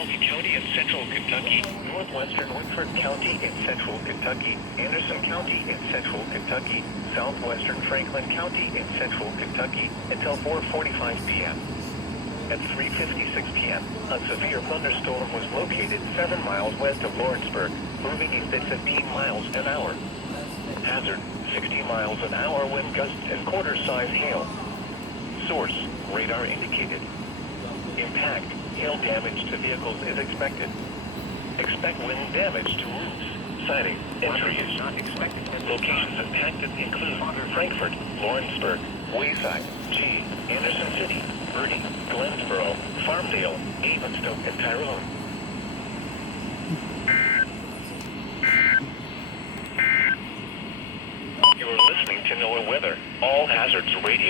Shelby County in central Kentucky, northwestern Woodford County in central Kentucky, Anderson County in central Kentucky, southwestern Franklin County in central Kentucky until 4:45 p.m. At 3:56 p.m., a severe thunderstorm was located 7 miles west of Lawrenceburg, moving east at 15 miles an hour. Hazard, 60 miles an hour wind gusts and quarter-size hail. Source, radar indicated. Impact, hail damage to vehicles is expected. Expect wind damage to roofs, siding, and trees. Not expected. Locations impacted include Frankfort, Lawrenceburg, Wayside, G, Anderson City, Bertie, Glensboro, Farmdale, Evanston, and Tyrone. You're listening to NOAA Weather. All hazards radio.